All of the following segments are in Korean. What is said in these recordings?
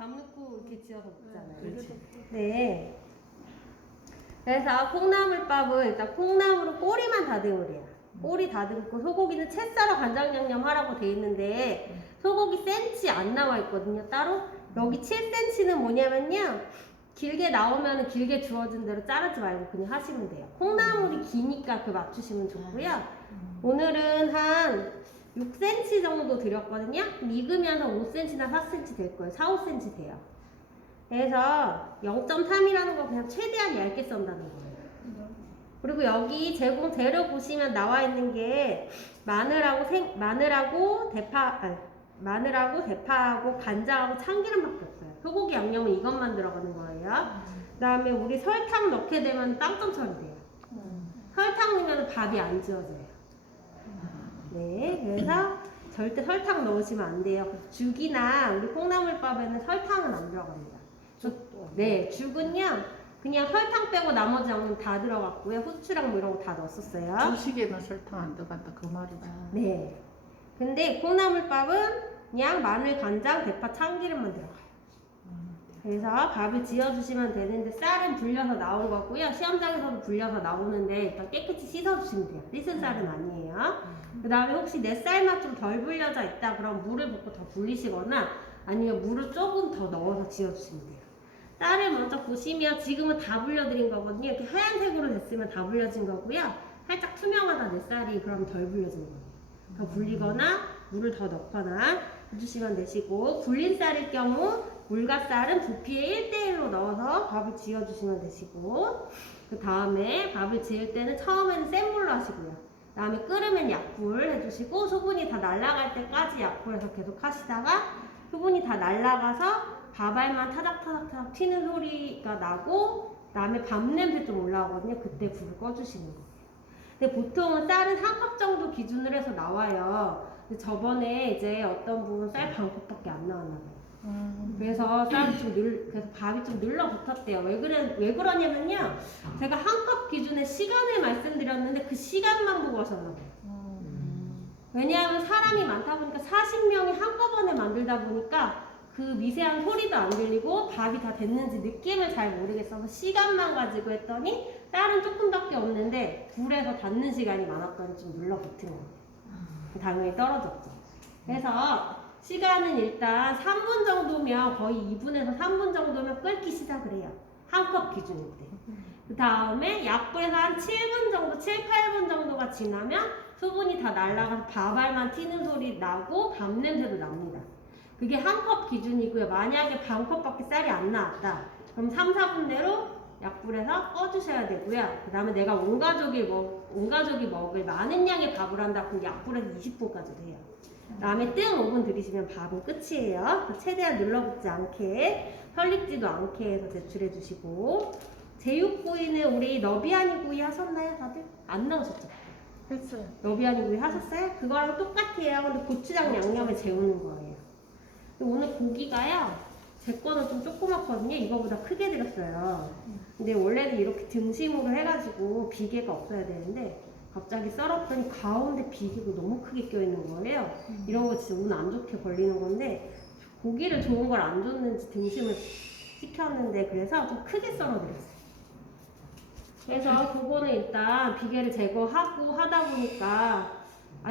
밥 넣고 이렇게 지어서 먹잖아요. 그렇지. 네. 그래서 콩나물밥은 일단 콩나물은 꼬리만 다듬으래요. 꼬리 다듬고 소고기는 채 썰어 간장 양념 하라고 돼 있는데 소고기 센치 안 나와 있거든요. 따로 여기 7cm는 뭐냐면요. 길게 나오면 길게 주어진 대로 자르지 말고 그냥 하시면 돼요. 콩나물이 기니까 그 맞추시면 좋고요. 오늘은 한 6cm 정도 드렸거든요. 익으면서 5cm나 4cm 될 거예요. 4, 5cm 돼요. 그래서 0.3이라는 거 그냥 최대한 얇게 썬다는 거예요. 그리고 여기 제공 재료 보시면 나와 있는 게 마늘하고 대파하고 간장하고 참기름밖에 없어요. 소고기 양념은 이것만 들어가는 거예요. 그 다음에 우리 설탕 넣게 되면 빵점 처리돼요. 설탕 넣으면 밥이 안 지어져요. 네, 그래서 절대 설탕 넣으시면 안 돼요. 죽이나 우리 콩나물밥에는 설탕은 안 들어갑니다. 네, 죽은요 그냥 설탕 빼고 나머지 양념 다 들어갔고요. 후추랑 뭐 이런 거 다 넣었었어요. 주식에는 설탕 안 들어간다 그 말이지. 네. 근데 콩나물밥은 그냥 마늘, 간장, 대파, 참기름만 들어가요. 그래서 밥을 지어주시면 되는데 쌀은 불려서 나온 거고요. 시험장에서도 불려서 나오는데 일단 깨끗이 씻어주시면 돼요. 씻은 쌀은 아니에요. 그 다음에 혹시 내 쌀만 좀 덜 불려져 있다 그럼 물을 붓고 더 불리시거나 아니면 물을 조금 더 넣어서 지어주시면 돼요. 쌀을 먼저 보시면 지금은 다 불려드린 거거든요. 이렇게 하얀색으로 됐으면 다 불려진 거고요. 살짝 투명하다 내 쌀이 그럼 덜 불려진 거예요. 더 불리거나 물을 더 넣거나 해주시면 되시고 불린 쌀일 경우 물과 쌀은 부피에 1대1로 넣어서 밥을 지어주시면 되시고 그 다음에 밥을 지을 때는 처음에는 센 불로 하시고요. 그 다음에 끓으면 약불 해주시고 소분이 다 날아갈 때까지 약불에서 계속 하시다가 소분이 다 날아가서 밥알만 타닥타닥타닥 튀는 소리가 나고 그 다음에 밥 냄새 좀 올라오거든요. 그때 불을 꺼주시는 거예요. 근데 보통은 쌀은 한 컵 정도 기준으로 해서 나와요. 근데 저번에 이제 어떤 분 쌀 반 컵밖에 안 나왔나 봐요. 그래서 그래서 밥이 좀 눌러붙었대요. 왜 그러냐면요. 제가 한 컵 기준의 시간을 말씀드렸는데 그 시간만 보고 하셨나 봐요. 왜냐하면 사람이 많다 보니까 40명이 한꺼번에 만들다 보니까 그 미세한 소리도 안 들리고 밥이 다 됐는지 느낌을 잘 모르겠어서 시간만 가지고 했더니 쌀은 조금밖에 없는데 불에서 닿는 시간이 많았더니 좀 눌러붙은 거예요. 당연히 떨어졌죠. 그래서 시간은 일단 3분 정도면 거의 2분에서 3분 정도면 끓기 시작을 해요. 한 컵 기준일 때. 그 다음에 약불에서 한 7분 정도, 7, 8분 정도가 지나면 수분이 다 날아가서 밥알만 튀는 소리 나고 밥 냄새도 납니다. 그게 한 컵 기준이고요. 만약에 반 컵밖에 쌀이 안 나왔다. 그럼 3, 4분 내로 약불에서 꺼주셔야 되고요. 그 다음에 내가 온 가족이 먹을 많은 양의 밥을 한다. 그럼 약불에서 20분까지도 해요. 그 다음에 뜬 오븐 들이시면 밥은 끝이에요. 최대한 눌러붙지 않게, 설익지도 않게 해서 제출해 주시고. 제육구이는 우리 너비아니 구이 하셨나요, 다들? 안 나오셨죠? 했어요. 너비아니 구이 하셨어요? 그거랑 똑같아요. 근데 고추장 양념에 재우는 거예요. 오늘 고기가요, 제 거는 좀 조그맣거든요. 이거보다 크게 드렸어요. 근데 원래는 이렇게 등심으로 해가지고 비계가 없어야 되는데 갑자기 썰었더니 가운데 비계가 너무 크게 껴있는 거예요. 이런 거 진짜 운 안 좋게 걸리는 건데 고기를 좋은 걸 안 줬는지 등심을 시켰는데 그래서 좀 크게 썰어드렸어요. 그래서 그거는 일단 비계를 제거하고 하다 보니까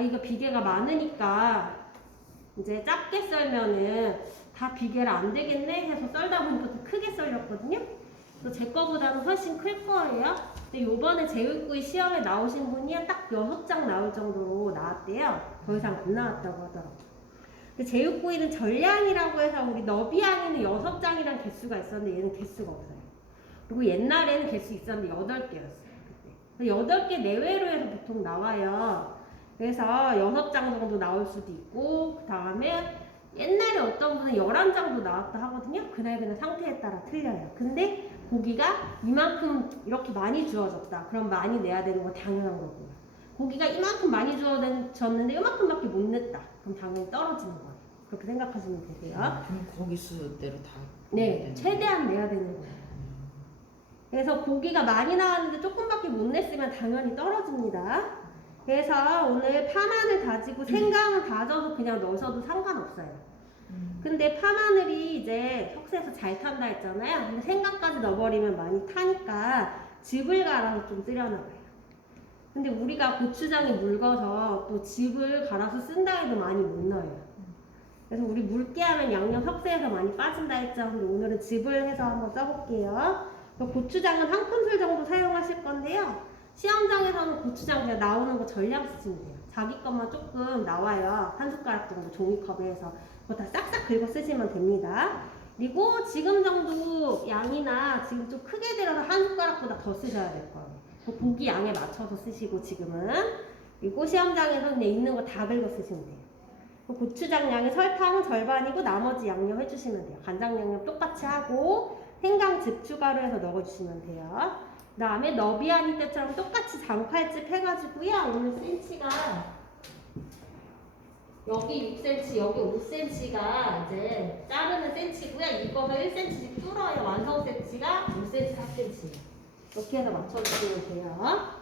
이거 비계가 많으니까 이제 작게 썰면은 다 비계를 안 되겠네 해서 썰다 보니까 더 크게 썰렸거든요. 그래서 제 거보다는 훨씬 클 거예요. 근데 요번에 제육구이 시험에 나오신 분이 딱 6장 나올 정도로 나왔대요. 더 이상 안 나왔다고 하더라고요. 근데 제육구이는 전량이라고 해서 우리 너비아니는 6장이란 개수가 있었는데 얘는 개수가 없어요. 그리고 옛날에는 개수 있었는데 8개였어요. 그때. 8개 내외로 해서 보통 나와요. 그래서 6장 정도 나올 수도 있고 그 다음에 옛날에 어떤 분은 11장도 나왔다 하거든요. 그날 상태에 따라 틀려요. 근데 고기가 이만큼 이렇게 많이 주어졌다. 그럼 많이 내야 되는 건 당연한 거고요. 고기가 이만큼 많이 주어졌는데 이만큼밖에 못 냈다. 그럼 당연히 떨어지는 거예요. 그렇게 생각하시면 되세요. 그럼 고기 수대로 다. 네, 최대한 내야 되는 거예요. 그래서 고기가 많이 나왔는데 조금밖에 못 냈으면 당연히 떨어집니다. 그래서 오늘 파마늘 다지고 생강을 다져서 그냥 넣으셔도 상관없어요. 근데 파마늘이 이제 속세에서 잘 탄다 했잖아요. 근데 생강까지 넣어버리면 많이 타니까 즙을 갈아서 좀 끓여놔봐요. 근데 우리가 고추장이 묽어서 또 즙을 갈아서 쓴다 해도 많이 못 넣어요. 그래서 우리 묽게 하면 양념 석쇠에서 많이 빠진다 했죠. 근데 오늘은 즙을 해서 한번 써볼게요. 고추장은 한 큰술 정도 사용하실 건데요. 시험장에서는 고추장 그냥 나오는 거 전량 쓰시면 돼요. 자기 것만 조금 나와요. 한 숟가락 정도 종이컵에 해서 그거 다 싹싹 긁어 쓰시면 됩니다. 그리고 지금 정도 양이나 지금 좀 크게 들어서 한 숟가락보다 더 쓰셔야 될 거예요. 그 고기 양에 맞춰서 쓰시고 지금은. 그리고 시험장에서 그냥 있는 거 다 긁어 쓰시면 돼요. 고추장 양의 설탕은 절반이고 나머지 양념 해주시면 돼요. 간장 양념 똑같이 하고 생강즙 추가로 해서 넣어주시면 돼요. 그 다음에 너비아니 때처럼 똑같이 장칼집 해가지고요. 오늘 센치가 여기 6cm, 여기 5cm가 이제 자르는 센치고요. 이거는 1cm씩 뚫어요. 완성 센치가 5cm, 4cm 이렇게 해서 맞춰주시면 돼요.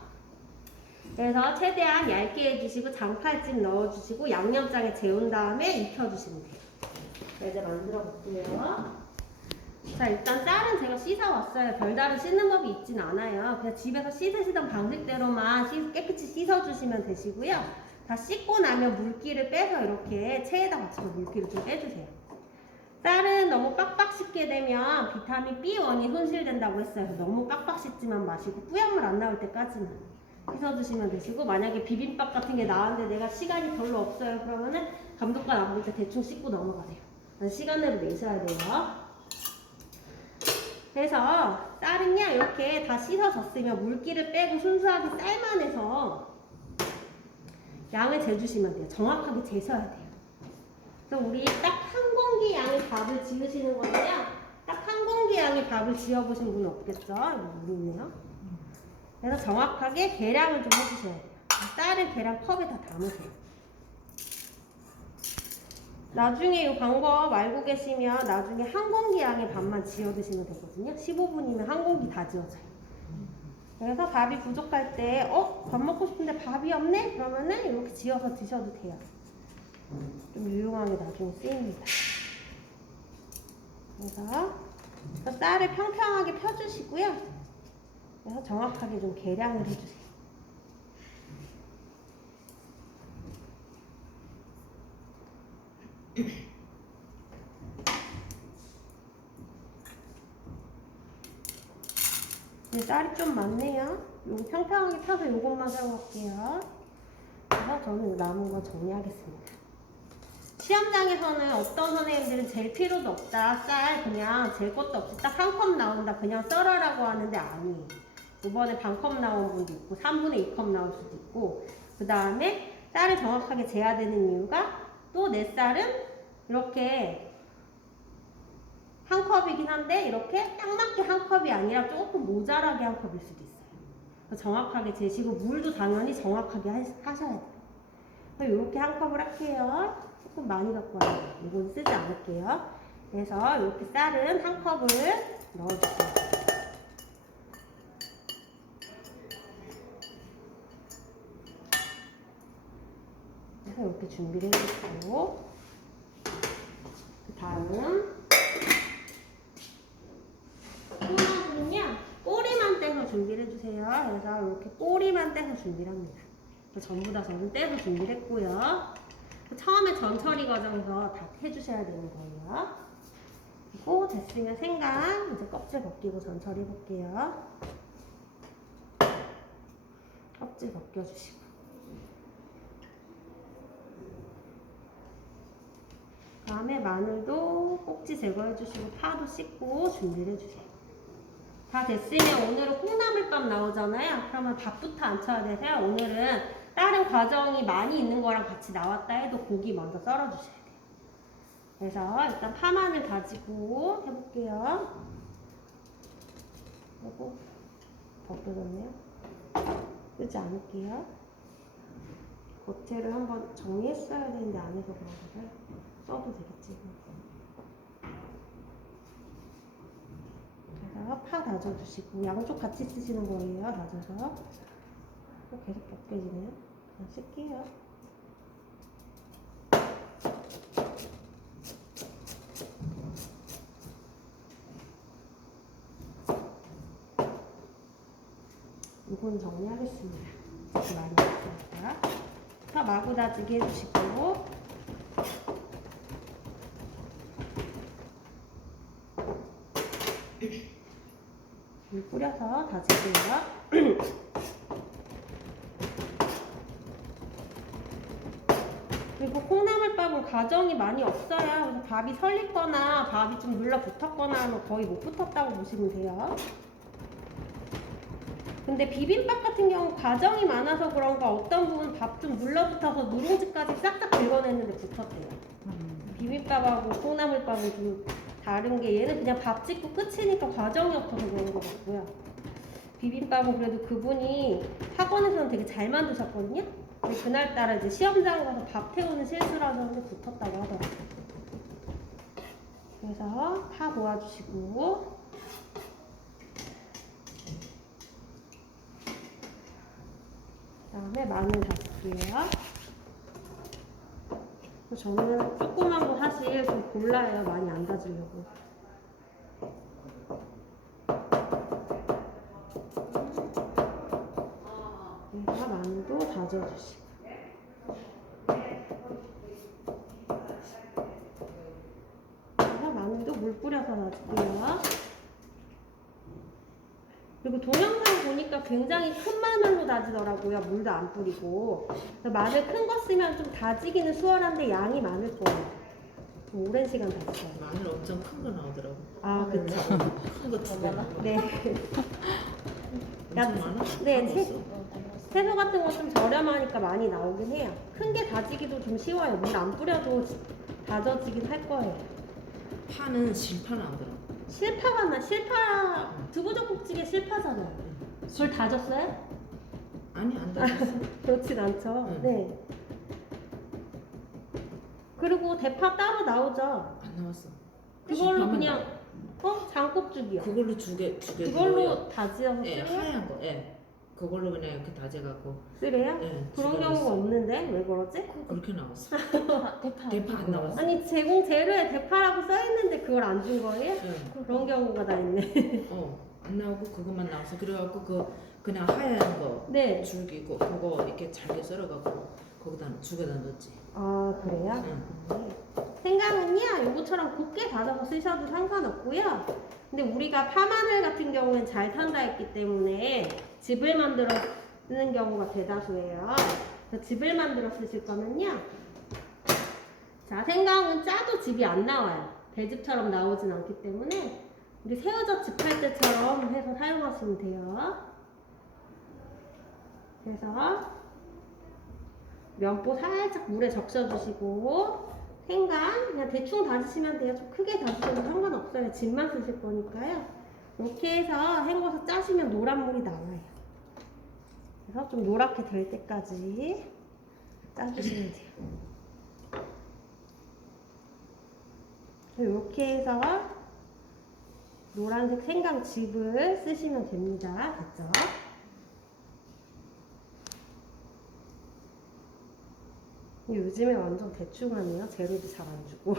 그래서 최대한 얇게 해주시고 장칼집 넣어주시고 양념장에 재운 다음에 익혀주시면 돼요. 이제 만들어 볼게요. 자, 일단 쌀은 제가 씻어왔어요. 별다른 씻는 법이 있진 않아요. 그냥 집에서 씻으시던 방식대로만 깨끗이 씻어주시면 되시고요. 다 씻고 나면 물기를 빼서 이렇게 체에다 받쳐서 물기를 좀 빼주세요. 쌀은 너무 빡빡 씻게 되면 비타민 B1이 손실된다고 했어요. 그래서 너무 빡빡 씻지만 마시고 뿌약물 안 나올 때까지만 씻어주시면 되시고, 만약에 비빔밥 같은 게 나왔는데 내가 시간이 별로 없어요 그러면은 감독관 안 볼 때 대충 씻고 넘어가세요. 시간으로 내셔야 돼요. 그래서 쌀은요 이렇게 다 씻어졌으면 물기를 빼고 순수하게 쌀만 해서 양을 재주시면 돼요. 정확하게 재셔야 돼요. 그래서 우리 딱 한 공기 양의 밥을 지으시는 건데요. 딱 한 공기 양의 밥을 지어보신 분 없겠죠? 여기 물이 있네요. 그래서 정확하게 계량을 좀 해주셔야 돼요. 쌀을 계량 컵에 다 담으세요. 나중에 이 방법 알고 계시면 나중에 한 공기 양의 밥만 지어 드시면 되거든요. 15분이면 한 공기 다 지어져요. 그래서 밥이 부족할 때 밥 먹고 싶은데 밥이 없네? 그러면은 이렇게 지어서 드셔도 돼요. 좀 유용하게 나중에 쓰입니다. 그래서 쌀을 평평하게 펴주시고요. 그래서 정확하게 좀 계량을 해주세요. 쌀이 좀 많네요. 요거 평평하게 펴서 요것만 사용할게요. 그래서 저는 남은 거 정리하겠습니다. 시험장에서는 어떤 선생님들은 잴 필요도 없다. 쌀 그냥 잴 것도 없이 딱 한 컵 나온다. 그냥 썰어라고 하는데 아니에요. 이번에 반컵 나온 분도 있고 3분의 2컵 나올 수도 있고, 그 다음에 쌀을 정확하게 재야 되는 이유가 또 내 쌀은 이렇게 한 컵이긴 한데 이렇게 딱 맞게 한 컵이 아니라 조금 모자라게 한 컵일 수도 있어요. 정확하게 재시고 물도 당연히 정확하게 하셔야 돼요. 이렇게 한 컵을 할게요. 조금 많이 갖고 와요. 이건 쓰지 않을게요. 그래서 이렇게 쌀은 한 컵을 넣어주세요. 그래서 이렇게 준비를 해주시고, 그 다음 콩나물은요 꼬리만 떼서 준비를 해주세요. 그래서 이렇게 꼬리만 떼서 준비를 합니다. 전부 다 저는 떼서 준비를 했고요. 처음에 전처리 과정에서 다 해주셔야 되는 거예요. 그리고 됐으면 생강 이제 껍질 벗기고 전처리 해볼게요. 껍질 벗겨주시고, 그 다음에 마늘도 꼭지 제거해주시고 파도 씻고 준비를 해주세요. 다 됐으면 오늘은 콩나물밥 나오잖아요. 그러면 밥부터 안 쳐야 되세요. 오늘은 다른 과정이 많이 있는 거랑 같이 나왔다 해도 고기 먼저 썰어주셔야 돼요. 그래서 일단 파마늘 가지고 해볼게요. 그리고 벗겨졌네요. 쓰지 않을게요. 겉에를 한번 정리했어야 되는데 안 해서 그런 거를 써도 되겠지. 그래서 파 다져주시고, 양쪽 같이 쓰시는 거예요. 다져서. 계속 벗겨지네요. 그냥 쓸게요. 이건 정리하겠습니다. 이렇게 많이 했으니까. 다 마구 다지기 해주시고. 물 뿌려서 다질게요. 그리고 콩나물밥은 과정이 많이 없어요. 그래서 밥이 설리거나 밥이 좀 눌러붙었거나 하면 거의 못 붙었다고 보시면 돼요. 근데 비빔밥 같은 경우 과정이 많아서 그런가 어떤 부분 밥 좀 눌러붙어서 누룽지까지 싹싹 긁어냈는데 붙었대요. 비빔밥하고 콩나물밥은 좀 다른 게 얘는 그냥 밥 짓고 끝이니까 과정이 없어서 그런 것 같고요. 비빔밥은 그래도 그분이 학원에서는 되게 잘 만드셨거든요. 근데 그날따라 이제 시험장 가서 밥 태우는 실수를 하셨는데 붙었다고 하더라고요. 그래서 파 모아주시고 그다음에 마늘 다질게요. 저는 조그만 거 사실 좀 골라요. 많이 안 다지려고. 여기다 마늘도 다져주시고. 여기다 마늘도 물 뿌려서 다질게요. 그리고 동영상 보니까 굉장히 큰 마늘로 다지더라고요. 물도 안 뿌리고. 마늘 큰 거 쓰면 좀 다지기는 수월한데 양이 많을 거예요. 좀 오랜 시간 다져요. 마늘 엄청 큰 거 나오더라고. 아, 그쵸. 큰거 두 개 나오고. 네. 엄청 많아? 네, 다 넣었어? 채소 같은 거 좀 저렴하니까 많이 나오긴 해요. 큰 게 다지기도 좀 쉬워요. 물 안 뿌려도 다져지긴 할 거예요. 파는 실파 나오더라고. 실파 두부젓국찌개 실파잖아요. 그걸 다졌어요? 아니 안 다졌어. 그렇진 않죠. 응. 네. 그리고 대파 따로 나오죠. 안 나왔어. 그걸로 실파만 그냥 장국죽이요. 그걸로 두 개 그걸로 다지어서 예, 쓰래요? 하얀 거. 예. 그걸로 그냥 이렇게 다져갖고. 쓰래요? 예. 그런 집어넣었어. 경우가 없는데 왜 그러지? 그렇게 나왔어. 대파 대파 안 나왔어. 아니 제공 재료에 대파라고 써있는데 그걸 안 준 거예요? 예. 그런 경우가 다 있네. 안 나오고 그것만 나왔어. 그래갖고 그냥 하얀 거 네. 줄기고 그거 이렇게 잘게 썰어갖고 거기다 죽에다 넣었지. 아 그래요? 응. 생강은요 요거처럼 곱게 다져서 쓰셔도 상관없고요. 근데 우리가 파마늘 같은 경우엔 잘 탄다 했기 때문에 즙을 만들어 쓰는 경우가 대다수예요. 그래서 즙을 만들어 쓰실 거면요. 자, 생강은 짜도 즙이 안 나와요. 배즙처럼 나오진 않기 때문에 우리 새우젓 즙할 때처럼 해서 사용하시면 돼요. 그래서 면보 살짝 물에 적셔주시고 생강 그냥 대충 다지시면 돼요. 좀 크게 다지셔도 상관없어요. 즙만 쓰실 거니까요. 이렇게 해서 헹궈서 짜시면 노란물이 나와요. 그래서 좀 노랗게 될 때까지 짜주시면 돼요. 이렇게 해서 노란색 생강즙을 쓰시면 됩니다. 됐죠? 요즘에 완전 대충 하네요. 재료도 잘 안 주고.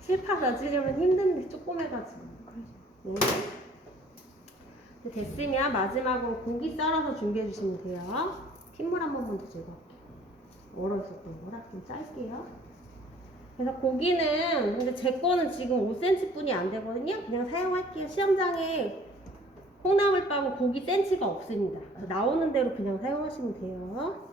실파 다지려면 힘든데 조그매가지고. 네. 됐으면 마지막으로 고기 썰어서 준비해 주시면 돼요. 핏물 한 번만 더 제거할게요. 얼어 있었던 거라 좀 짤게요. 그래서 고기는 근데 제 거는 지금 5cm 뿐이 안 되거든요. 그냥 사용할게요. 시험장에 콩나물밥은 고기 센치가 없습니다. 그래서 나오는 대로 그냥 사용하시면 돼요.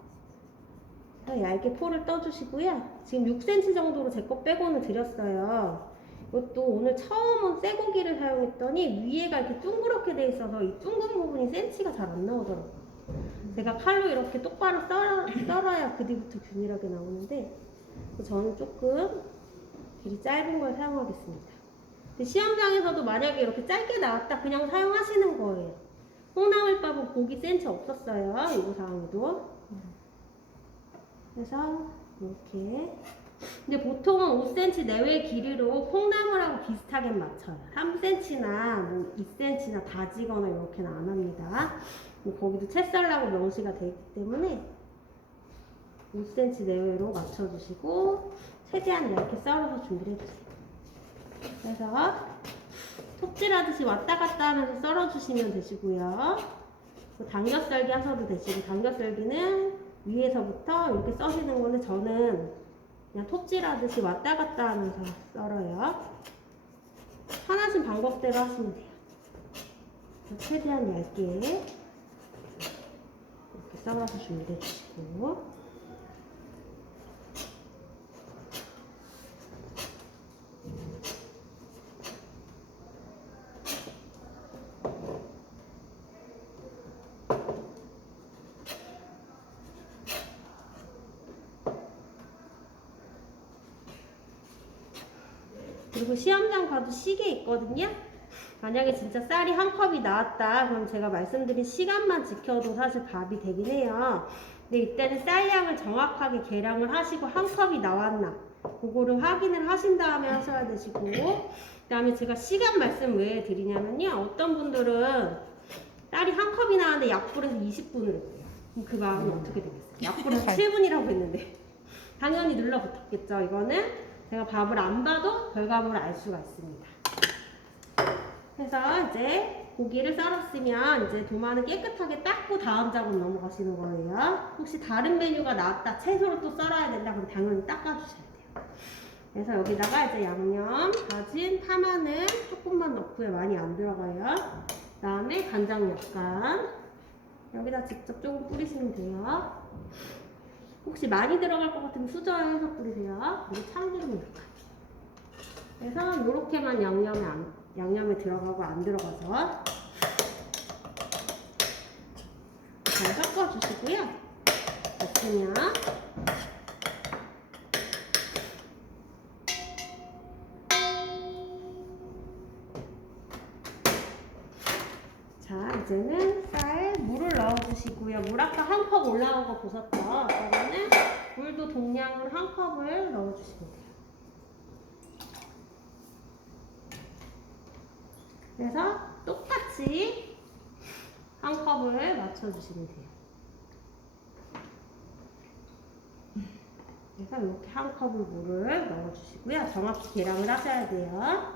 얇게 포를 떠주시고요. 지금 6cm 정도로 제 거 빼고는 드렸어요. 이것도 오늘 처음 온 쇠고기를 사용했더니 위에가 이렇게 둥그렇게 돼 있어서 이 둥근 부분이 센치가 잘 안 나오더라고요. 제가 칼로 이렇게 똑바로 썰어야 그 뒤부터 균일하게 나오는데 저는 조금 길이 짧은 걸 사용하겠습니다. 근데 시험장에서도 만약에 이렇게 짧게 나왔다 그냥 사용하시는 거예요. 콩나물밥은 고기 센치 없었어요. 요구사항에도. 그래서 이렇게 근데 보통은 5cm 내외 길이로 콩나물하고 비슷하게 맞춰요. 3cm나 뭐 2cm나 다지거나 이렇게는 안 합니다. 거기도 채 썰라고 명시가 되어 있기 때문에 5cm 내외로 맞춰주시고 최대한 얇게 썰어서 준비를 해주세요. 그래서 톱질하듯이 왔다 갔다 하면서 썰어주시면 되시고요. 당겨썰기 하셔도 되시고, 당겨썰기는 위에서부터 이렇게 써시는 거는 저는 그냥 톱질하듯이 왔다 갔다 하면서 썰어요. 편하신 방법대로 하시면 돼요. 최대한 얇게 이렇게 썰어서 준비해 주시고, 그리고 시험장 가도 시계 있거든요. 만약에 진짜 쌀이 한 컵이 나왔다 그럼 제가 말씀드린 시간만 지켜도 사실 밥이 되긴 해요. 근데 이때는 쌀량을 정확하게 계량을 하시고 한 컵이 나왔나 그거를 확인을 하신 다음에 하셔야 되시고, 그 다음에 제가 시간 말씀 왜 드리냐면요, 어떤 분들은 쌀이 한 컵이 나왔는데 약불에서 20분을 했대요. 그럼 그 마음은 어떻게 되겠어요? 약불에서 7분이라고 했는데 당연히 눌러붙었겠죠. 이거는 제가 밥을 안 봐도 결과물을 알 수가 있습니다. 그래서 이제 고기를 썰었으면 이제 도마는 깨끗하게 닦고 다음 작업 넘어가시는 거예요. 혹시 다른 메뉴가 나왔다, 채소를 또 썰어야 된다, 그럼 당연히 닦아주셔야 돼요. 그래서 여기다가 이제 양념, 다진 파마늘 조금만 넣고요. 많이 안 들어가요. 그 다음에 간장 약간 여기다 직접 조금 뿌리시면 돼요. 혹시 많이 들어갈 것 같으면 수저에서 뿌리세요. 그리고 참기름 약간. 그래서 이렇게만 양념에 들어가고 안 들어가서 잘 섞어주시고요. 됐으면 자, 이제는 쌀 물을 넣어주시고요. 물 아까 한 컵 올라온 거 보셨죠? 그러면은 물도 동량으로 한 컵을 넣어주시면 돼요. 그래서 똑같이 한 컵을 맞춰주시면 돼요. 그래서 이렇게 한 컵을 물을 넣어주시고요. 정확히 계량을 하셔야 돼요.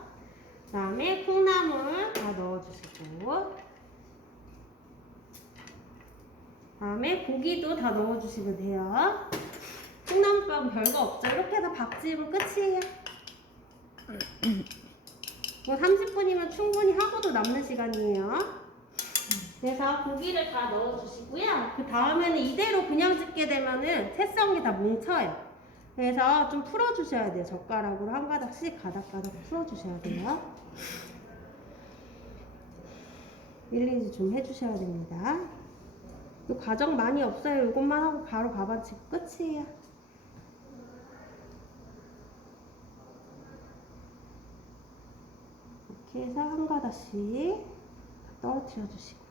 그 다음에 콩나물 다 넣어주시고, 그 다음에 고기도 다 넣어주시면 돼요. 콩나물밥은 별거 없죠. 이렇게 해서 밥 지으면 끝이에요. 뭐 30분이면 충분히 하고도 남는 시간이에요. 그래서 고기를 다 넣어주시고요. 그 다음에는 이대로 그냥 짓게 되면은 채성이 다 뭉쳐요. 그래서 좀 풀어주셔야 돼요. 젓가락으로 한 가닥씩 가닥가닥 풀어주셔야 돼요. 일일이 좀 해주셔야 됩니다. 이 과정 많이 없어요. 이것만 하고 바로 밥 안 치고 끝이에요. 이렇게 해서 한 가닥씩 떨어뜨려 주시고,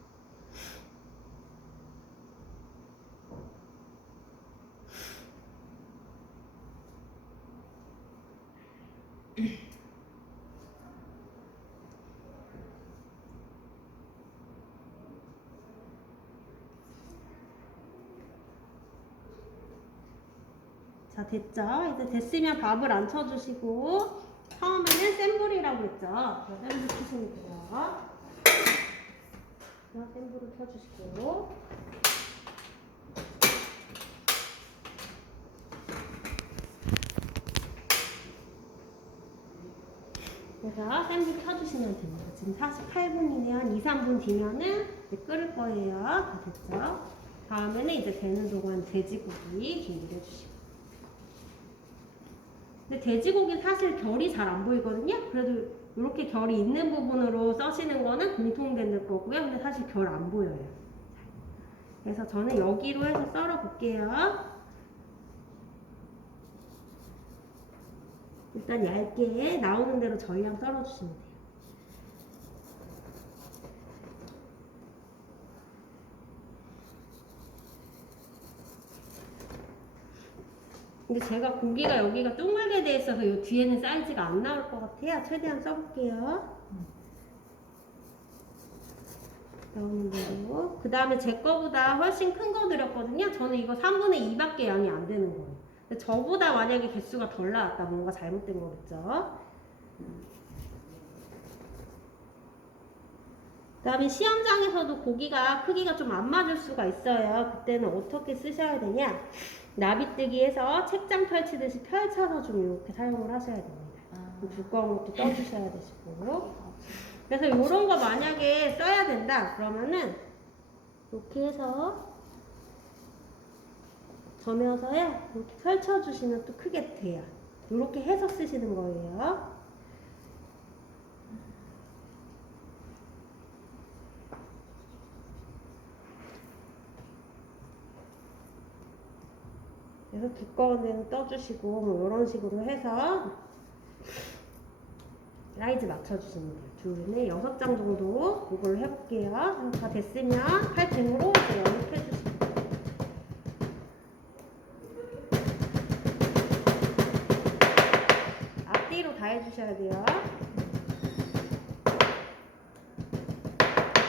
자, 됐죠? 이제 됐으면 밥을 안 쳐주시고, 처음에는 센 불이라고 했죠? 센 불 켜시면 돼요. 센 불을 켜주시고, 그래서 센 불 켜주시면 됩니다. 지금 48분이네요. 한 2, 3분 뒤면은 이제 끓을 거예요. 다 됐죠? 다음에는 이제 되는 동안 돼지고기 준비를 해주시고. 근데 돼지고기 사실 결이 잘 안 보이거든요. 그래도 이렇게 결이 있는 부분으로 써시는 거는 공통된 거고요. 근데 사실 결 안 보여요. 그래서 저는 여기로 해서 썰어 볼게요. 일단 얇게 나오는 대로 저희랑 썰어 주시면 돼요. 근데 제가 고기가 여기가 둥글게 돼 있어서 이 뒤에는 사이즈가 안 나올 것 같아요. 최대한 써볼게요. 나오는 대로. 그 다음에 제 거보다 훨씬 큰 거 드렸거든요. 저는 이거 3분의 2밖에 양이 안 되는 거예요. 근데 저보다 만약에 개수가 덜 나왔다, 뭔가 잘못된 거겠죠. 그 그다음에 시험장에서도 고기가 크기가 좀 안 맞을 수가 있어요. 그때는 어떻게 쓰셔야 되냐? 나비뜨기해서 책장 펼치듯이 펼쳐서 좀 이렇게 사용을 하셔야 됩니다. 두꺼운 것도 떠주셔야 되시고. 그래서 이런 거 만약에 써야 된다 그러면은 이렇게 해서 점여서요 이렇게 펼쳐주시면 또 크게 돼요. 이렇게 해서 쓰시는 거예요. 그래서 두꺼운 데는 떠주시고 뭐 이런 식으로 해서 사이즈 맞춰주시면 돼요. 둘에 6장 정도 이걸로 해볼게요. 다 됐으면 팔등으로 이제 연립해주시면 돼요. 앞뒤로 다 해주셔야 돼요.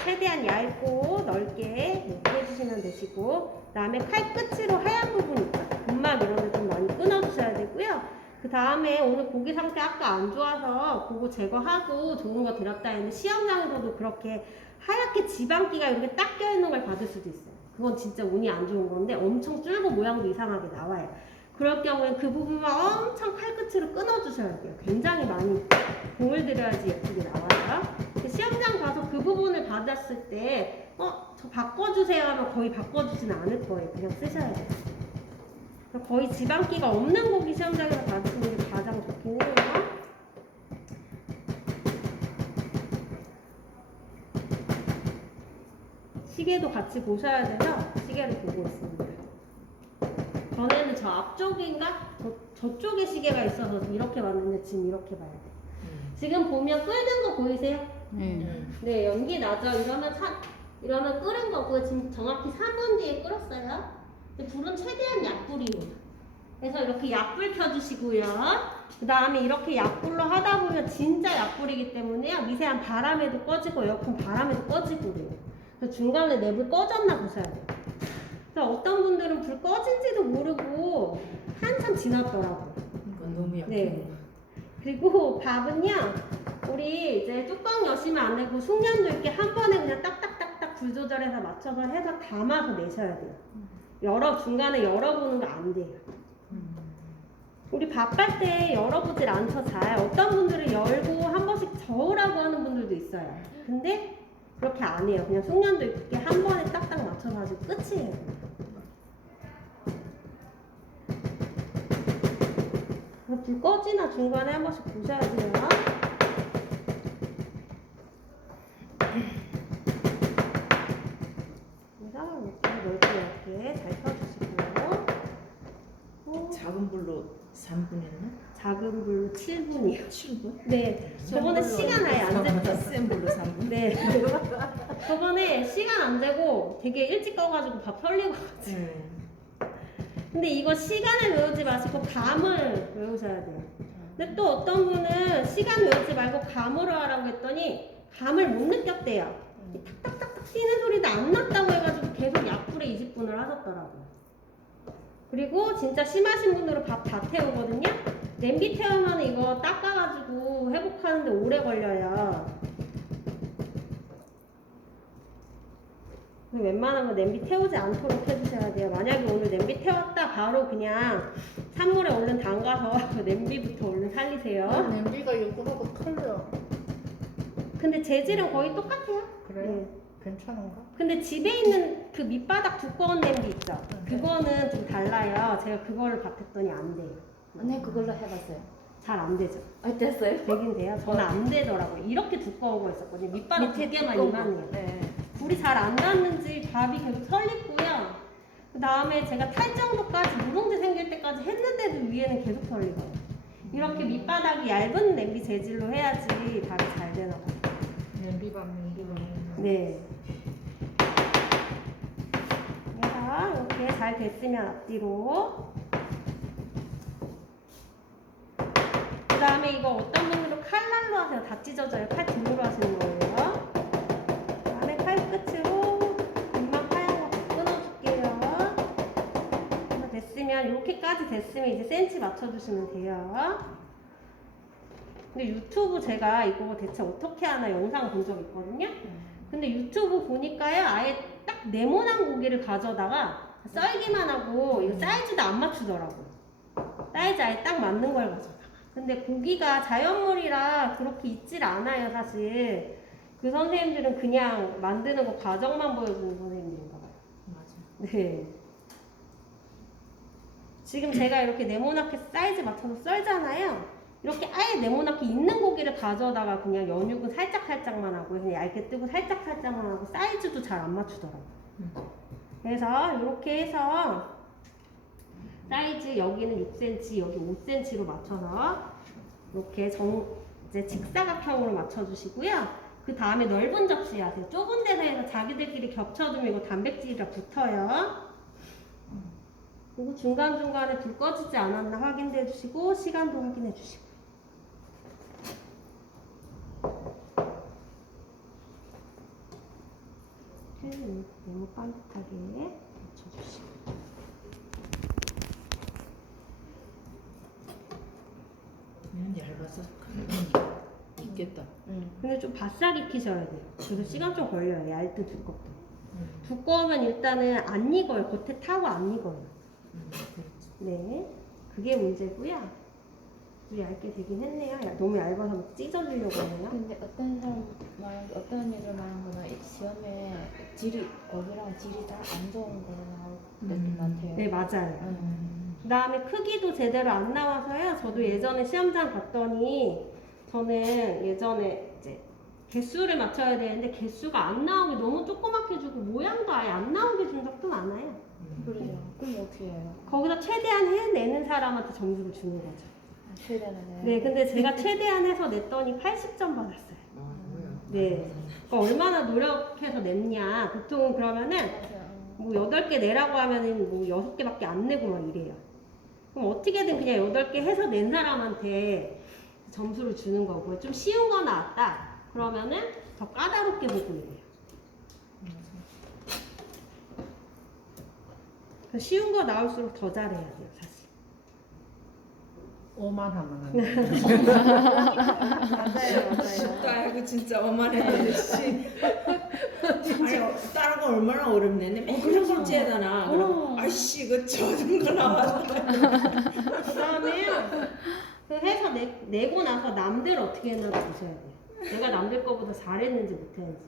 최대한 얇고 넓게 이렇게 해주시면 되시고, 그 다음에 칼 끝으로 하얀 부분 있죠. 분막 이런 데 좀 많이 끊어주셔야 되고요. 그 다음에 오늘 고기 상태 아까 안 좋아서 그거 제거하고 좋은 거 드렸다 했는데 시험장에서도 그렇게 하얗게 지방기가 이렇게 딱 껴있는 걸 받을 수도 있어요. 그건 진짜 운이 안 좋은 건데 엄청 줄고 모양도 이상하게 나와요. 그럴 경우엔 그 부분만 엄청 칼끝으로 끊어주셔야 돼요. 굉장히 많이 공을 들여야지 예쁘게 나와요. 시험장 가서 그 부분을 받았을 때 저 바꿔주세요 하면 거의 바꿔주지는 않을 거예요. 그냥 쓰셔야 돼요. 거의 지방기가 없는 고기 시험장에서 받으시는 게 가장 좋긴 해요. 시계도 같이 보셔야 돼서 시계를 보고 있습니다. 전에는 저 앞쪽인가? 저쪽에 시계가 있어서 이렇게 봤는데 지금 이렇게 봐야 돼요. 지금 보면 끓는 거 보이세요? 네, 연기 나죠? 이러면 끓은 거고요. 지금 정확히 3분 뒤에 끓었어요. 불은 최대한 약불이에요. 그래서 이렇게 약불 켜주시고요. 그 다음에 이렇게 약불로 하다 보면 진짜 약불이기 때문에요. 미세한 바람에도 꺼지고 에어컨 바람에도 꺼지고 그래요. 그래서 중간에 내불 꺼졌나 보셔야 돼요. 그래서 어떤 분들은 불 꺼진지도 모르고 한참 지났더라고요. 이건 너무 약해. 네. 그리고 밥은요, 우리 이제 뚜껑 여시면 안 되고 숙련도 있게 한 번에 그냥 딱딱딱딱 불 조절해서 맞춰서 해서 담아서 내셔야 돼요. 중간에 열어보는 거 안 돼요. 우리 밥할 때 열어보질 않죠, 잘. 어떤 분들은 열고 한 번씩 저으라고 하는 분들도 있어요. 근데 그렇게 안 해요. 그냥 숙련도 있게 한 번에 딱딱 맞춰서 아주 끝이에요. 불 꺼지나 중간에 한 번씩 보셔야 돼요. 그래서 이렇게 넓게 잘 펴주시고요. 작은 불로 3분 했나? 작은 불로 7분이요. 7분? 네, 저번에 시간 아예 안 쟀죠. 센 불로 3분? 네. 저번에 시간 안 재고 되게 일찍 꺼가지고 밥 설리고. 근데 이거 시간을 외우지 마시고 감을 외우셔야 돼요. 근데 또 어떤 분은 시간 외우지 말고 감으로 하라고 했더니 감을 못 느꼈대요. 이 탁탁탁탁 뛰는 소리도 안 났다고 해가지고 계속 약불에 20분을 하셨더라고요. 그리고 진짜 심하신 분들은 밥 다 태우거든요. 냄비 태우면 이거 닦아가지고 회복하는데 오래 걸려요. 웬만하면 냄비 태우지 않도록 해주셔야 돼요. 만약에 오늘 냄비 태웠다 바로 그냥 찬물에 얼른 담가서 냄비부터 얼른 살리세요. 냄비가 이거하고 틀려. 근데 재질은 거의 똑같아요. 그래요? 네. 괜찮은가? 근데 집에 있는 그 밑바닥 두꺼운 냄비 있죠? 그거는 좀 달라요. 제가 그거를 밥했더니 안 돼요. 언니 그걸로 해봤어요. 잘 안 되죠? 어땠어요? 되긴 돼요. 저는 안 되더라고요. 이렇게 두꺼운 거 있었거든요. 밑바닥 두 개만 이만해요. 네. 불이 잘 안 닿는지 밥이 계속 설리고요. 그 다음에 제가 탈 정도까지 누룽지 생길 때까지 했는데도 위에는 계속 설리고요. 이렇게 밑바닥이 얇은 냄비 재질로 해야지 밥이 잘 되나 봐요. 냄비가. 네. 그래서 이렇게 잘 됐으면 앞뒤로. 그 다음에 이거 어떤 분들은 칼날로 하세요. 다 찢어져요. 칼 등으로 하시는 거예요. 그 다음에 칼 끝으로 금방 하얀 거 끊어줄게요. 그래서 됐으면 이렇게까지 됐으면 이제 센치 맞춰주시면 돼요. 근데 유튜브 제가 이거 대체 어떻게 하나 영상 본 적 있거든요. 근데 유튜브 보니까요, 아예 딱 네모난 고기를 가져다가 썰기만 하고 이거 사이즈도 안 맞추더라고요. 사이즈 아예 딱 맞는 걸 가져다가. 근데 고기가 자연물이라 그렇게 있질 않아요, 사실. 그 선생님들은 그냥 만드는 거 과정만 보여주는 선생님들인가 봐요. 맞아. 네. 지금 제가 이렇게 네모나게 사이즈 맞춰서 썰잖아요. 이렇게 아예 네모나게 있는 고기를 가져다가 그냥 연육은 살짝살짝만 하고 그냥 얇게 뜨고 살짝살짝만 하고 사이즈도 잘 안 맞추더라고요. 그래서 이렇게 해서 사이즈 여기는 6cm, 여기 5cm로 맞춰서 이렇게 이제 직사각형으로 맞춰주시고요. 그 다음에 넓은 접시 하세요. 좁은 데서 해서 자기들끼리 겹쳐주면 이거 단백질이라 붙어요. 그리고 중간중간에 불 꺼지지 않았나 확인해 주시고 시간도 확인해 주시고. 너무 반듯하게 맞춰주시고. 얇아서 있겠다. 근데 좀 바싹 익히셔야 돼요. 그래서 시간 좀 걸려요. 얇든 두껍든. 두꺼우면 일단은 안 익어요. 겉에 타고 안 익어요. 네, 그게 문제고요. 좀 얇게 되긴 했네요. 너무 얇아서 막 찢어지려고 하네요. 근데 어떤 사람 말한 어떤 얘기를 말한 거는 이 시험에 거기랑 질이 잘 안 좋은 거로 나올 때도 많대요. 네, 맞아요. 그 다음에 크기도 제대로 안 나와서요. 저도 예전에 시험장 갔더니 저는 예전에 이제 개수를 맞춰야 되는데 개수가 안 나오게 너무 조그맣게 주고 모양도 아예 안 나오게 준 적도 많아요. 그래요. 그럼 어떻게 해요? 거기다 최대한 해내는 사람한테 점수를 주는 거죠. 최대한은. 네, 근데 제가 최대한 해서 냈더니 80점 받았어요. 네. 그러니까 얼마나 노력해서 냈냐. 보통 그러면은 맞아요. 뭐 8개 내라고 하면은 뭐 6개밖에 안 내고 막 이래요. 그럼 어떻게든 그냥 8개 해서 낸 사람한테 점수를 주는 거고요. 좀 쉬운 거 나왔다. 그러면은 더 까다롭게 보고 이래요. 쉬운 거 나올수록 더 잘해야 돼요, 사실. 5만 하면 맞아요, 맞아요. 쉽다 알고 진짜 오만해. 씨. 아니 다른 거 얼마나 어렵네. 맨날 숙제하잖아. 그럼 아이씨 이거 젖은 거 나왔다. 그 다음에 그 해서 내고 나서 남들 어떻게 했나 보셔야 돼요. 내가 남들 거보다 잘했는지 못했는지.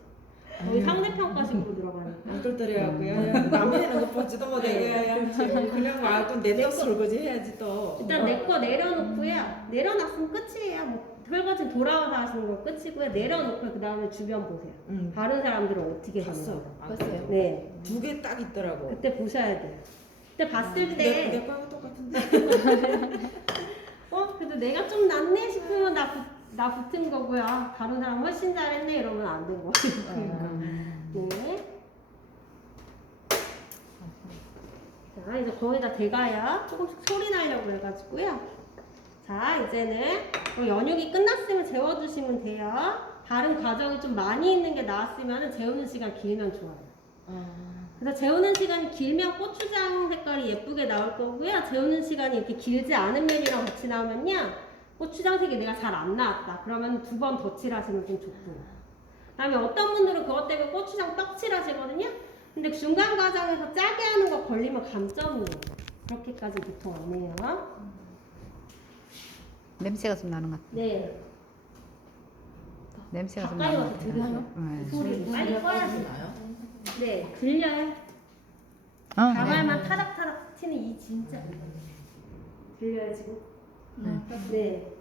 거기 상대평가식으로 들어가니까. 안떨떨해갖고요. 남 해는 거 보지도 못해. 그냥 말고 내 뜻 설거지 해야지 또. 일단 내 거 내려놓고요. 내려놨으면 끝이에요. 뭐 설거지 돌아와서 하시는 건 끝이고요. 내려놓고 그 다음에 주변 보세요. 다른 사람들은 어떻게 봤어. 하는지. 봤어요. 네. 2개 딱 있더라고. 그때 보셔야 돼요. 그때 봤을 내 때 거하고 똑같은데. 그래도 내가 좀 낫네 싶으면 나 붙은 거고요. 다른 사람 훨씬 잘했네 이러면 안 된 거예요. 네. 자, 이제 거의 다 돼가요. 조금씩 소리 나려고 해가지고요. 자, 이제는 연육이 끝났으면 재워주시면 돼요. 다른 과정이 좀 많이 있는 게 나왔으면 재우는 시간 길면 좋아요. 그래서 재우는 시간이 길면 고추장 색깔이 예쁘게 나올 거고요. 재우는 시간이 이렇게 길지 않은 면이랑 같이 나오면요. 고추장 색이 내가 잘 안 나왔다. 그러면 2번 덧칠하시면 좀 좋고요. 그 다음에 어떤 분들은 그것 때문에 고추장 떡칠하시거든요. 근데 중간 과정에서 짜게 하는 거 걸리면 감점이에요. 그렇게까지 보통 안 해요. 냄새가 좀 나는 것 같아. 네. 냄새가 좀 가까이 나는 와서 것 같아. 들으세요. 네. 소리 빨리 꺼야지. 네, 들려요. 어, 가발만 타닥타닥 튀는 이 진짜 들려요 지금? 네.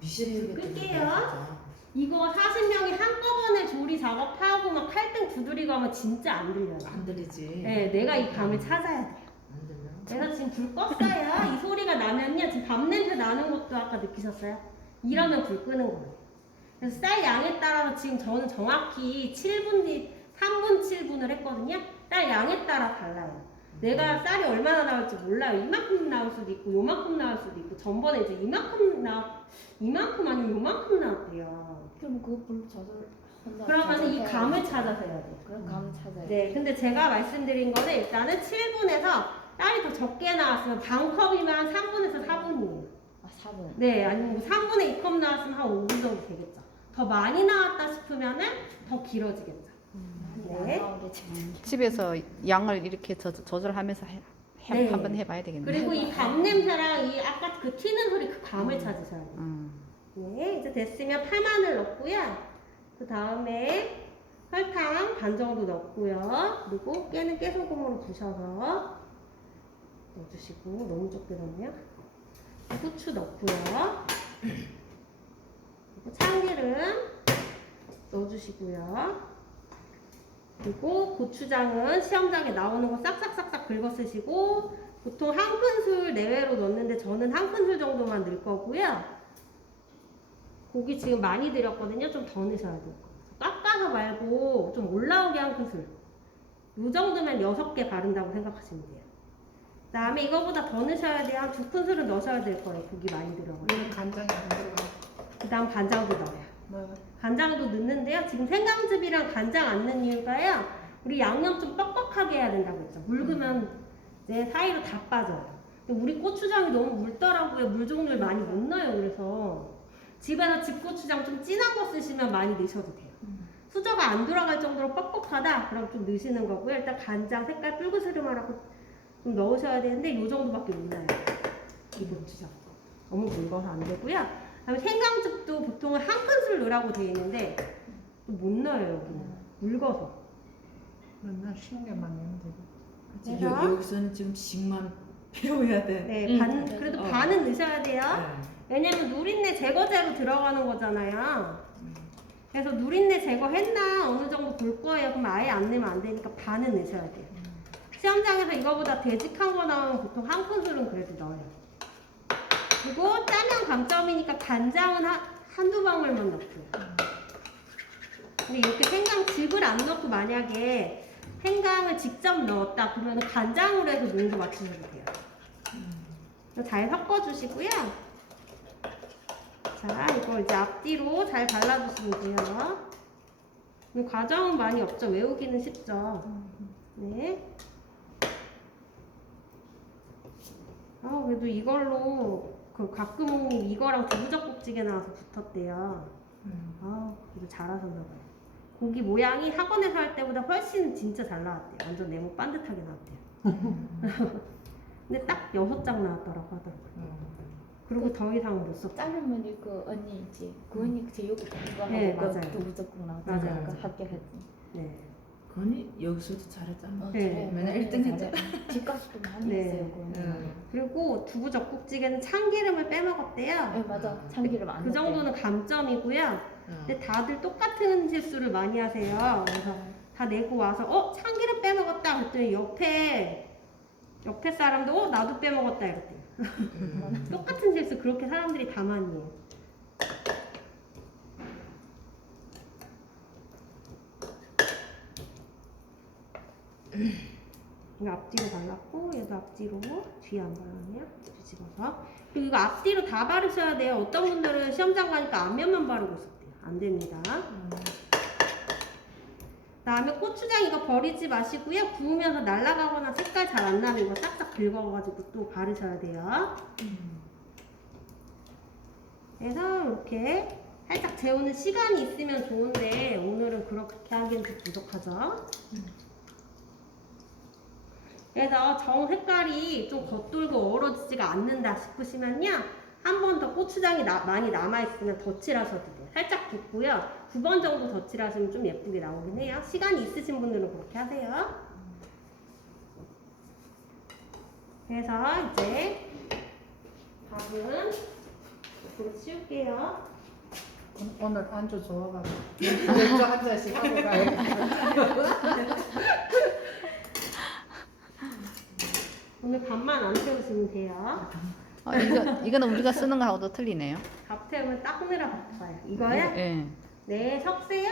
미션 끌게요. 이거 40명이 한꺼번에 조리 작업하고 막 칼등 두드리고 하면 진짜 안 들려요. 안 들리지. 네, 내가 이 감을 찾아야 돼요. 안 들려. 그래서 지금 불 껐어요. 이 소리가 나면요. 지금 밥 냄새 나는 것도 아까 느끼셨어요? 이러면 불 끄는 거예요. 그래서 쌀 양에 따라서 지금 저는 정확히 7분 뒤, 3분 7분을 했거든요. 쌀 양에 따라 달라요. 내가 쌀이 얼마나 나올지 몰라요. 이만큼 나올 수도 있고 요만큼 나올 수도 있고 전번에 이제 이만큼 아니면 요만큼 나왔대요. 그럼 그거 불 조절한다. 그러면 이 감을 찾아서 해야 돼요. 그럼 감 찾아요. 네, 근데 제가 말씀드린 거는 일단은 7분에서 쌀이 더 적게 나왔으면 반 컵이면 3분에서 4분이에요. 4분. 네, 아니면 뭐 3분의 2컵 나왔으면 한 5분 정도 되겠죠. 더 많이 나왔다 싶으면은 더 길어지겠죠. 네. 집에서 양을 이렇게 조절하면서 네. 한번 해봐야 되겠네. 그리고 이 감 냄새랑 이 아까 그 튀는 소리 그 감을 찾으셔야 돼요. 네, 이제 됐으면 파마늘 넣고요. 그 다음에 설탕 반 정도 넣고요. 그리고 깨는 깨소금으로 부셔서 넣어주시고, 너무 적게 넣네요. 후추 넣고요. 그리고 참기름 넣어주시고요. 그리고 고추장은 시험장에 나오는 거 싹싹싹싹 긁어 쓰시고, 보통 한 큰술 내외로 넣는데 저는 한 큰술 정도만 넣을 거고요. 고기 지금 많이 들였거든요. 좀 더 넣으셔야 돼요. 깎아서 말고 좀 올라오게 한 큰술. 이 정도면 6개 바른다고 생각하시면 돼요. 그 다음에 이거보다 더 넣으셔야 돼요. 한 2큰술은 넣으셔야 될 거예요. 고기 많이 들어가지고. 우리는 간장이 안 들어가. 그 다음 간장도 넣어요. 뭐 간장도 넣는데요. 지금 생강즙이랑 간장 안 넣는 이유가요. 우리 양념 좀 뻑뻑하게 해야 된다고 했죠. 묽으면 이제 사이로 다 빠져요. 근데 우리 고추장이 너무 묽더라고요. 물 종류를 많이 못 넣어요. 그래서 집에서 집고추장 좀 진한 거 쓰시면 많이 넣으셔도 돼요. 수저가 안 들어갈 정도로 뻑뻑하다? 그럼 좀 넣으시는 거고요. 일단 간장 색깔 붉으스름하라고 좀 넣으셔야 되는데 이 정도밖에 못 넣어요. 이 고추장. 너무 묽어서 안 되고요. 그다음에 생강즙도 보통은 한 큰술 넣으라고 되어 있는데 또 못 넣어요. 여기는 묽어서. 맨날 쉬운 게만 넣으면 되고. 그치, 그래서? 여기서는 지금 식만 배워야 돼. 네, 그래도 반은 넣으셔야 돼요. 네. 왜냐면 누린내 제거제로 들어가는 거잖아요. 그래서 누린내 제거했나 어느 정도 볼 거예요. 그럼 아예 안 넣으면 안 되니까 반은 넣으셔야 돼요. 시험장에서 이거보다 되직한 거 나오면 보통 한 큰술은 그래도 넣어요. 그리고 짜면 감점이니까 간장은 한두 방울만 넣고요. 근데 이렇게 생강즙을 안 넣고 만약에 생강을 직접 넣었다 그러면 간장으로 해서 농도 맞추셔도 돼요. 잘 섞어주시고요. 자, 이거 이제 앞뒤로 잘 발라주시면 돼요. 근데 과정은 많이 없죠. 외우기는 쉽죠. 네. 그래도 이걸로 그 가끔님 이거랑 두부젓국찌개 나와서 붙었대요. 그래도 잘하셨나봐요. 고기 모양이 학원에서 할 때보다 훨씬 진짜 잘 나왔대요. 완전 네모 반듯하게 나왔대요. 근데 딱 6장 나왔더라고 하더라고요. 그리고 더 이상은 못 썼죠. 자르면 그 언니 있지. 그 언니 제육 그거 네, 하고 그 맞아요. 두부젓국 맞아요, 나왔잖아. 맞아요. 그 학교 했지. 네. 건이 여기서도 잘했잖아. 네. 맨날 1등 했잖아. 집값도 많이 네. 했어요. 그 언니. 그리고 두부젓국찌개는 참기름을 빼먹었대요. 네 맞아. 참기름 안 그 넣대. 정도는 감점이고요. 근데 다들 똑같은 실수를 많이 하세요. 그래서 다 내고 와서 참기름 빼먹었다 그랬더니 옆에 사람도 나도 빼먹었다 이랬대요. 똑같은 실수 그렇게 사람들이 다 많이 해요. 이거 앞뒤로 발랐고 얘도 앞뒤로 뒤에 안 발랐네요. 뒤집어서. 그리고 이거 앞뒤로 다 바르셔야 돼요. 어떤 분들은 시험장 가니까 앞면만 바르고 있었대요. 안 됩니다. 그다음에 고추장 이거 버리지 마시고요. 구우면서 날아가거나 색깔 잘 안 나는 거 싹싹 긁어가지고 또 바르셔야 돼요. 그래서 이렇게 살짝 재우는 시간이 있으면 좋은데 오늘은 그렇게 하기엔 좀 부족하죠. 그래서 정 색깔이 좀 겉돌고 어우러지지가 않는다 싶으시면요. 한 번 더 고추장이 많이 남아있으면 덧칠하셔도 돼요. 살짝 붓고요. 9번 정도 덧칠하시면 좀 예쁘게 나오긴 해요. 시간이 있으신 분들은 그렇게 하세요. 그래서 이제 밥은 옆으로 치울게요. 오늘 안주 좋아가지고 맥주 한 잔씩 하고 가야겠다. 오늘 밥만 안 태우시면 돼요. 이거는 우리가 쓰는 거하고도 틀리네요. 밥 태우면 닦느라 바빠요. 이거요? 예. 네, 석쇠요?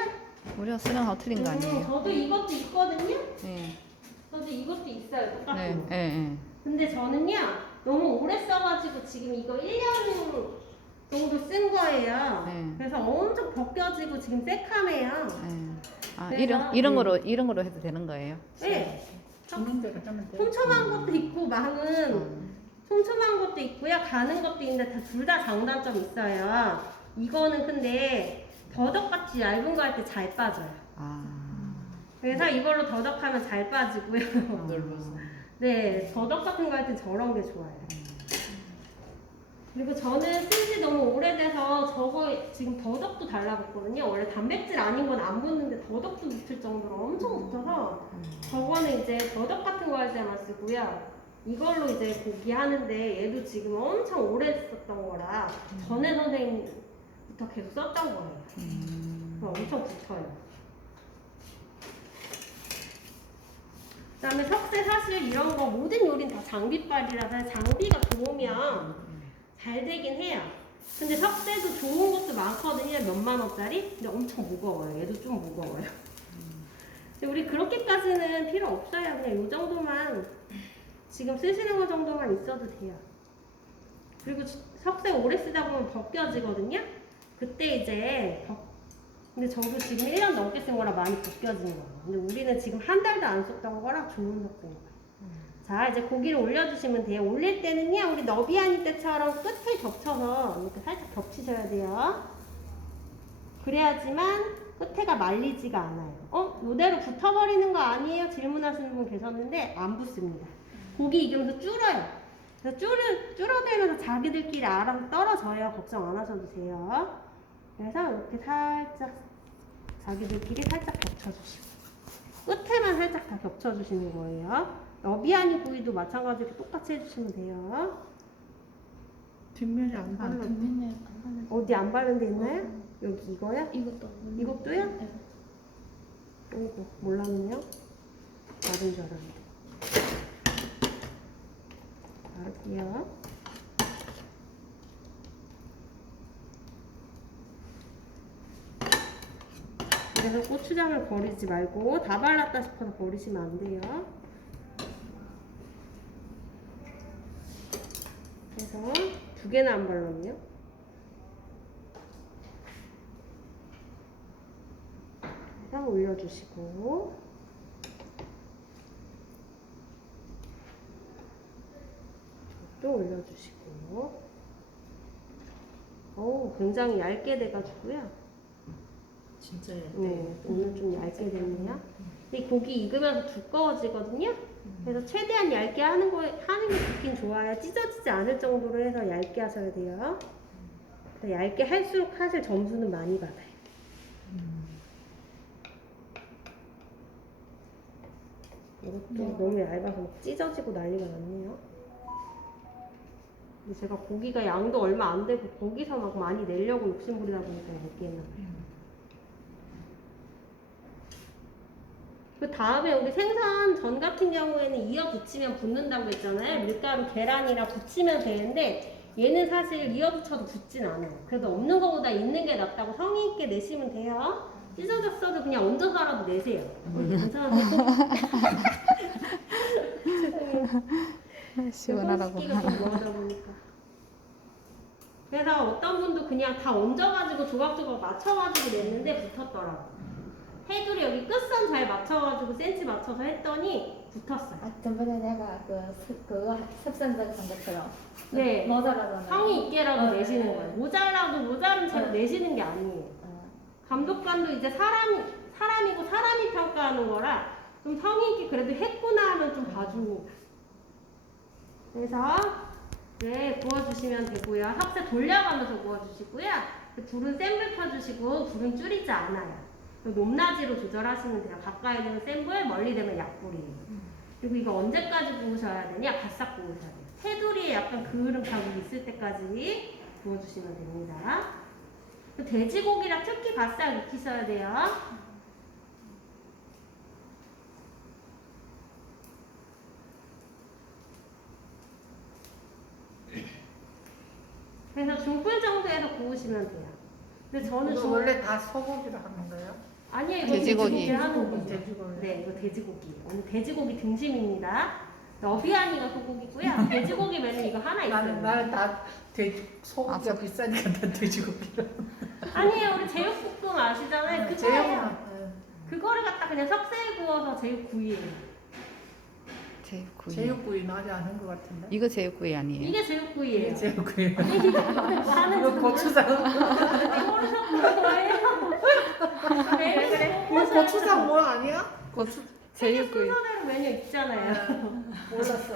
우리가 쓰는 거하고 틀린 거 아니에요? 저도 이것도 있거든요. 예. 저도 이것도 있어요. 똑같은 네, 거. 예, 예. 근데 저는요, 너무 오래 써가지고 지금 이거 1년 정도 쓴 거예요. 네. 그래서 엄청 벗겨지고 지금 새카매요. 예. 아, 그래서, 이런 거로 해도 되는 거예요? 네. 주는 대로 하면 돼. 촘촘한 것도 있고 망은 촘촘한 것도 있고요. 가는 것도 있는데 둘 다 장단점이 있어요. 이거는 근데 더덕같이 얇은 거 할 때 잘 빠져요. 아. 그래서 이걸로 더덕하면 잘 빠지고요. 넓어서. 네, 더덕 같은 거 할 때 저런 게 좋아요. 그리고 저는 쓴지 너무 오래돼서 저거 지금 더덕도 달라붙거든요. 원래 단백질 아닌 건 안 붙는데 더덕도 붙을 정도로 엄청 붙어서 저거는 이제 더덕 같은 거 할 때만 쓰고요. 이걸로 이제 고기 하는데 얘도 지금 엄청 오래 썼던 거라 전에 선생님부터 계속 썼던 거예요. 그래서 엄청 붙어요. 그다음에 석쇠 사실 이런 거 모든 요리는 다 장비빨이라서 장비가 좋으면 잘 되긴 해요. 근데 석쇠도 좋은 것도 많거든요. 몇만 원짜리? 근데 엄청 무거워요. 얘도 좀 무거워요. 근데 우리 그렇게까지는 필요 없어요. 그냥 요 정도만 지금 쓰시는 거 정도만 있어도 돼요. 그리고 석쇠 오래 쓰다 보면 벗겨지거든요. 그때 이제 근데 저도 지금 1년 넘게 쓴 거라 많이 벗겨지는 거예요. 근데 우리는 지금 한 달도 안 썼던 거라 좋은 석쇠인 거예요. 자, 이제 고기를 올려주시면 돼요. 올릴 때는요, 우리 너비아니 때처럼 끝을 겹쳐서 이렇게 살짝 겹치셔야 돼요. 그래야지만 끝에가 말리지가 않아요. 이대로 붙어버리는 거 아니에요? 질문하시는 분 계셨는데 안 붙습니다. 고기 익으면서 줄어요. 그래서 줄어들면서 자기들끼리 알아서 떨어져요. 걱정 안 하셔도 돼요. 그래서 이렇게 살짝 자기들끼리 살짝 겹쳐주시고 끝에만 살짝 다 겹쳐주시는 거예요. 너비아니 구이도 마찬가지로 똑같이 해주시면 돼요. 뒷면이 안 발라. 뒷면에 안 발라. 어디 안 바른 데 있나요? 여기 이거요? 이것도 안 발라. 이것도요? 네. 어이구 몰랐네요. 맞은 줄 알았는데. 바를게요. 그래서 고추장을 버리지 말고 다 발랐다 싶어서 버리시면 안 돼요. 그래서 2개나 안 발랐네요. 그래서 올려주시고 또 올려주시고 굉장히 얇게 돼가지고요. 진짜 얇다. 네, 오늘 좀 얇게 됐네요. 이 고기 익으면서 두꺼워지거든요. 그래서 최대한 얇게 하는 게 좋긴 좋아요. 찢어지지 않을 정도로 해서 얇게 하셔야 돼요. 얇게 할수록 사실 점수는 많이 받아요. 이것도 너무 얇아서 막 찢어지고 난리가 났네요. 근데 제가 고기가 양도 얼마 안 되고 거기서 막 많이 내려고 욕심부리다 보니까 얇게 했나 봐요. 그 다음에 우리 생선 전 같은 경우에는 이어 붙이면 붙는다고 했잖아요. 밀가루, 계란이랑 붙이면 되는데 얘는 사실 이어 붙여도 붙진 않아요. 그래도 없는 것보다 있는 게 낫다고 성의 있게 내시면 돼요. 찢어졌어도 그냥 얹어서라도 내세요. 괜찮아요. 시원하라고. 손 씻기가 좀 뭐하다 보니까. 그래서 어떤 분도 그냥 다 얹어가지고 조각조각 맞춰가지고 냈는데 붙었더라고. 테두리 여기 끝선 잘 맞춰가지고 센치 맞춰서 했더니 붙었어요. 아, 전번에 내가 그거 섭선적 한 것처럼 네. 모자라잖아요. 성의 있게라도 내시는 네. 거예요. 모자라도 모자른 채로 내시는 게 아니에요. 감독관도 이제 사람이고 사람이 평가하는 거라 좀 성의 있게 그래도 했구나 하면 좀 봐줍니다. 그래서 네, 구워주시면 되고요. 석쇠 돌려가면서 구워주시고요. 불은 센 불 켜주시고 불은 줄이지 않아요. 높낮이로 조절하시면 돼요. 가까이 되면 센 불, 멀리 되면 약불이에요. 그리고 이거 언제까지 구우셔야 되냐? 바싹 구우셔야 돼요. 테두리에 약간 그을음 자국이 있을 때까지 구워주시면 됩니다. 돼지고기랑 특히 바싹 익히셔야 돼요. 그래서 중불 정도에서 구우시면 돼요. 근데 저는 이거 원래 다 소고기로 하는 거예요? 아니에요. 이거 돼지고기. 돼지고기 하는 거죠. 돼지고기. 네, 이거 돼지고기. 오늘 돼지고기 등심입니다. 너비아니가 소고기고요. 돼지고기 메뉴 이거 하나 있어요. 나는 다 소고기가 비싸니까 다 돼지고기로. 아니에요. 우리 제육볶음 아시잖아요. 그거예요. 제육은 그거를 갖다 그냥 석쇠에 구워서 제육구이예요. 제육구이. 제육구이는 아직 안 한 것 같은데. 이거 제육구이 아니에요? 이게 제육구이예요. 제육구이. 나는 이거 고추장. 모르셨는 거예요? 그래. 이거 고추장 뭐 아니야? 고추 제육구이. 순서대로 메뉴 있잖아요. 몰랐어.